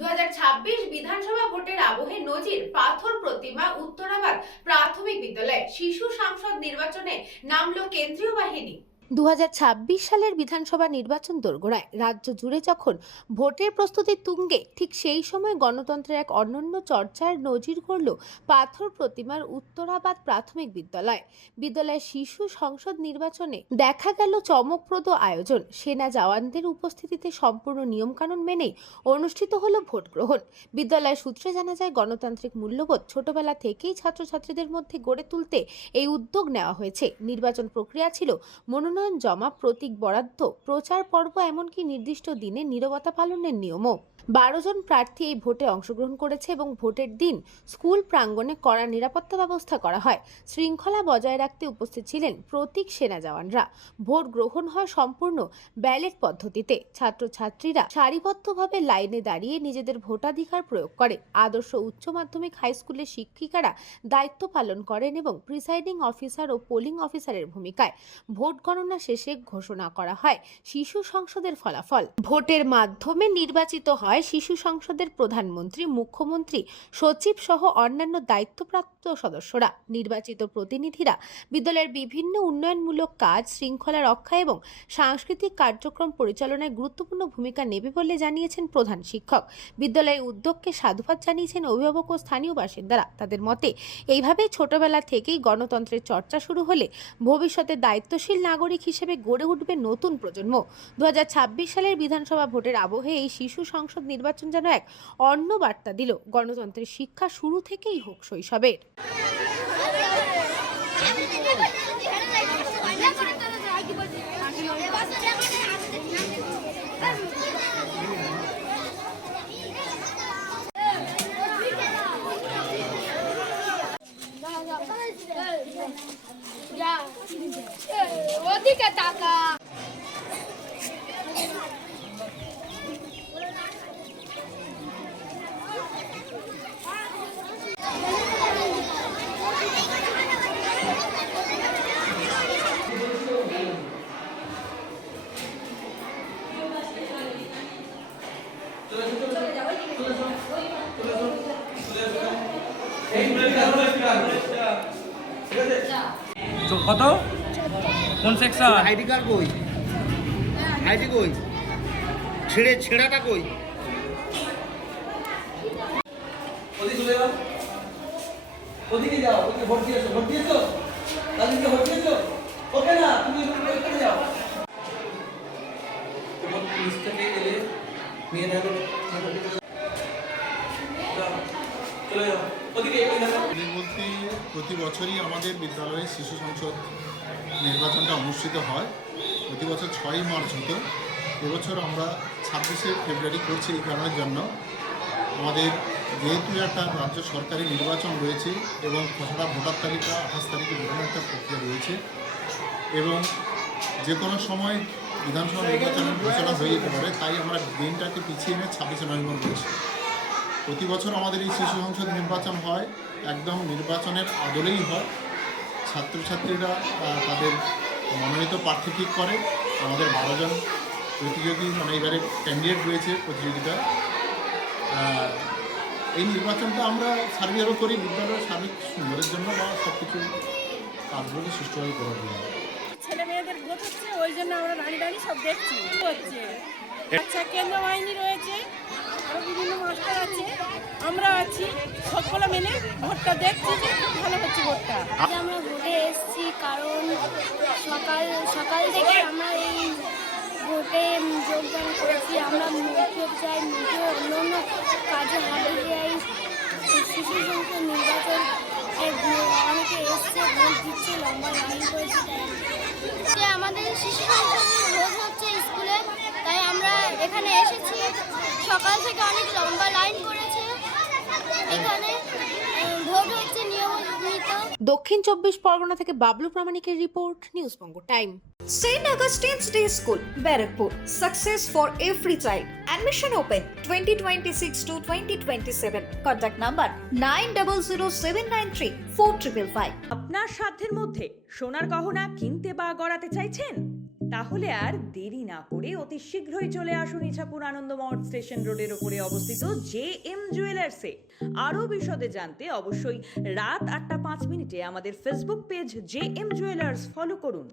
2026 বিধানসভা ভোটের আবহে নজির পাথর প্রতিমা উত্তরাবাদ প্রাথমিক বিদ্যালয়ে শিশু সাংসদ নির্বাচনে নামলো কেন্দ্রীয় বাহিনী। 2026 সালের বিধানসভা নির্বাচন দোরগোড়ায়। রাজ্য জুড়ে যখন ভোটের প্রস্তুতি তুঙ্গে, ঠিক সেই সময় গণতন্ত্রের এক অনন্য চর্চার নজির গড়ল পাথর প্রতিমার উত্তরাবাদ প্রাথমিক বিদ্যালয়। বিদ্যালয়ের শিশু সংসদ নির্বাচনে দেখা গেল চমকপ্রদ আয়োজন। সেনা জওয়ানদের উপস্থিতিতে সম্পূর্ণ নিয়মকানুন মেনেই অনুষ্ঠিত হলো ভোট গ্রহণ। বিদ্যালয় সূত্রে জানা যায়, গণতান্ত্রিক মূল্যবোধ ছোটবেলা থেকেই ছাত্রছাত্রীদের মধ্যে গড়ে তুলতে এই উদ্যোগ নেওয়া হয়েছে। নির্বাচন প্রক্রিয়া ছিল মনোনয়ন জমা, প্রতীক বরাদ্দ, প্রচার পর্ব, এমনকি নির্দিষ্ট দিনে নীরবতা পালনের নিয়মও। 12 জন প্রার্থী এই ভোটে অংশগ্রহণ করেছে এবং ভোটের দিন স্কুল প্রাঙ্গণে কড়া নিরাপত্তা ব্যবস্থা করা হয়। শৃঙ্খলা বজায় রাখতে উপস্থিত ছিলেন প্রতীক সেনা জওয়ানরা। ভোট গ্রহণ হয় সম্পূর্ণ ব্যালট পদ্ধতিতে। ছাত্রছাত্রীরা সারিবদ্ধভাবে লাইনে দাঁড়িয়ে নিজেদের ভোটাধিকার প্রয়োগ করে। আদর্শ উচ্চ মাধ্যমিক হাই স্কুলের শিক্ষিকারা দায়িত্ব পালন করেন এবং প্রিসাইডিং অফিসার ও পোলিং অফিসারের ভূমিকায়। ভোট গণনা শেষে ঘোষণা করা হয় শিশু সংসদের ফলাফল। ভোটের মাধ্যমে নির্বাচিত হয় শিশু সংসদের প্রধানমন্ত্রী, মুখ্যমন্ত্রী, সচিব সহ অন্যান্য দায়িত্বপ্রাপ্ত সদস্যরা। নির্বাচিত প্রতিনিধিরা বিদ্যালয়ের বিভিন্ন উন্নয়নমূলক কাজ, শৃঙ্খলা রক্ষা এবং সাংস্কৃতিক কার্যক্রম পরিচালনায় গুরুত্বপূর্ণ ভূমিকা নেবে বলে জানিয়েছেন প্রধান শিক্ষক। বিদ্যালয়ের উদ্যোগকে সাধুবাদ জানিয়েছেন অভিভাবক ও স্থানীয় বাসিন্দারা। তাদের মতে, এইভাবে ছোটবেলা থেকেই গণতন্ত্রের চর্চা শুরু হলে ভবিষ্যতে দায়িত্বশীল নাগরিক হিসেবে গড়ে উঠবে নতুন প্রজন্ম। 2026 সালের বিধানসভা ভোটের আবহে এই শিশু সংসদ নির্বাচন যেন এক অন্য বার্তা দিল, গণতন্ত্রের শিক্ষা শুরু থেকেই হোক শৈশবের। ওদিকে টাকা কত কোন সেকশন? আইডি কার্ড কই? আইডি কই? ছেড়াটা কই? ওদিকে চলে যাও, ওদিকে যাও, ওদিকে ভোট দিয়েছো, ভোট দিয়েছো, তাদেরকে ভোট দিয়েছো, ওকে না, তুমি ওইখানে যাও। তোমার পুলিশ থেকে এলে মেয়ে না চলে যাও, ওদিকে বলতে প্রতি বছরই আমাদের বিদ্যালয়ে শিশু সংসদ নির্বাচনটা অনুষ্ঠিত হয়। প্রতি বছর 6ই মার্চ হতো। এবছর আমরা 26শে ফেব্রুয়ারি করছি এই কারণের জন্য, আমাদের যেহেতু একটা রাজ্য সরকারি নির্বাচন রয়েছে এবং খসড়া ভোটার তালিকা 28 তারিখে বিভিন্ন একটা প্রক্রিয়া রয়েছে এবং যে কোনো সময় বিধানসভা নির্বাচনের ঘোষণা হয়ে যেতে পারে, তাই আমরা দিনটাকে পিছিয়ে এনে 26শে নভেম্বর করেছি। প্রতি বছর আমাদের এই শিশু সংসদ নির্বাচন হয়, একদম নির্বাচনের আদলেই হয়। ছাত্রছাত্রীরা তাদের মনোনীত প্রার্থী ঠিক করে। আমাদের 12 জন প্রতিযোগী, মানে এবারে ক্যান্ডিডেট রয়েছে প্রতিযোগিতায়। এই নির্বাচনটা আমরা সার্বিকভাবে করি বিদ্যালয়ের সার্বিক সুন্দরের জন্য বা সব কিছু কাজগুলোকে সুষ্ঠুভাবে করার জন্য। ছেলে মেয়েদের ভোট হচ্ছে, ওই জন্য আমরা দাঁড়িয়ে সব দেখছি হচ্ছে। আচ্ছা, কেন্দ্র বাহিনী রয়েছে, আরও বিভিন্ন মাস্টার আছে, আমরা আছি, সকলে মিলে ভোটটা দেখছি যে খুব ভালো হচ্ছে ভোটটা। আমরা ভোটে এসেছি কারণ সকাল থেকে আমরা এই ভোটে যোগদান করেছি। আমরা মুখে যাই, মুখে অন্য অন্য কাজে হারিয়ে যাই। শিশু সংসদ নির্বাচন অনেকে এসছে, ভোট দিচ্ছে, লম্বা লাইন করেছে। তাই আমাদের শিশু সংসদের ভোট হচ্ছে স্কুলে, তাই আমরা এখানে এসেছি। সকাল থেকে অনেক লম্বা লাইন করেছে। এখানে ভোট হচ্ছে নিয়মিত। দক্ষিণ 24 পরগনা থেকে বাবলু প্রামাণিকের রিপোর্ট, নিউজবঙ্গ time. St. Augustine's Day School, Barakpur. Success for every child. Admission open 2026 to 2027. Contact number 9007934555. আপনার সাধ্যের মধ্যে সোনার গহনা কিনতে বা গড়াতে চাইছেন? তাহলে আর দেরি না করে অতি শীঘ্রই চলে আসুন ইছাপুর আনন্দমহল স্টেশন রোডের উপরে অবস্থিত জে.এম. জুয়েলার্সে। আরও বিশদে জানতে অবশ্যই রাত 8:05 আমাদের Facebook page JM. Jewellers follow করুন।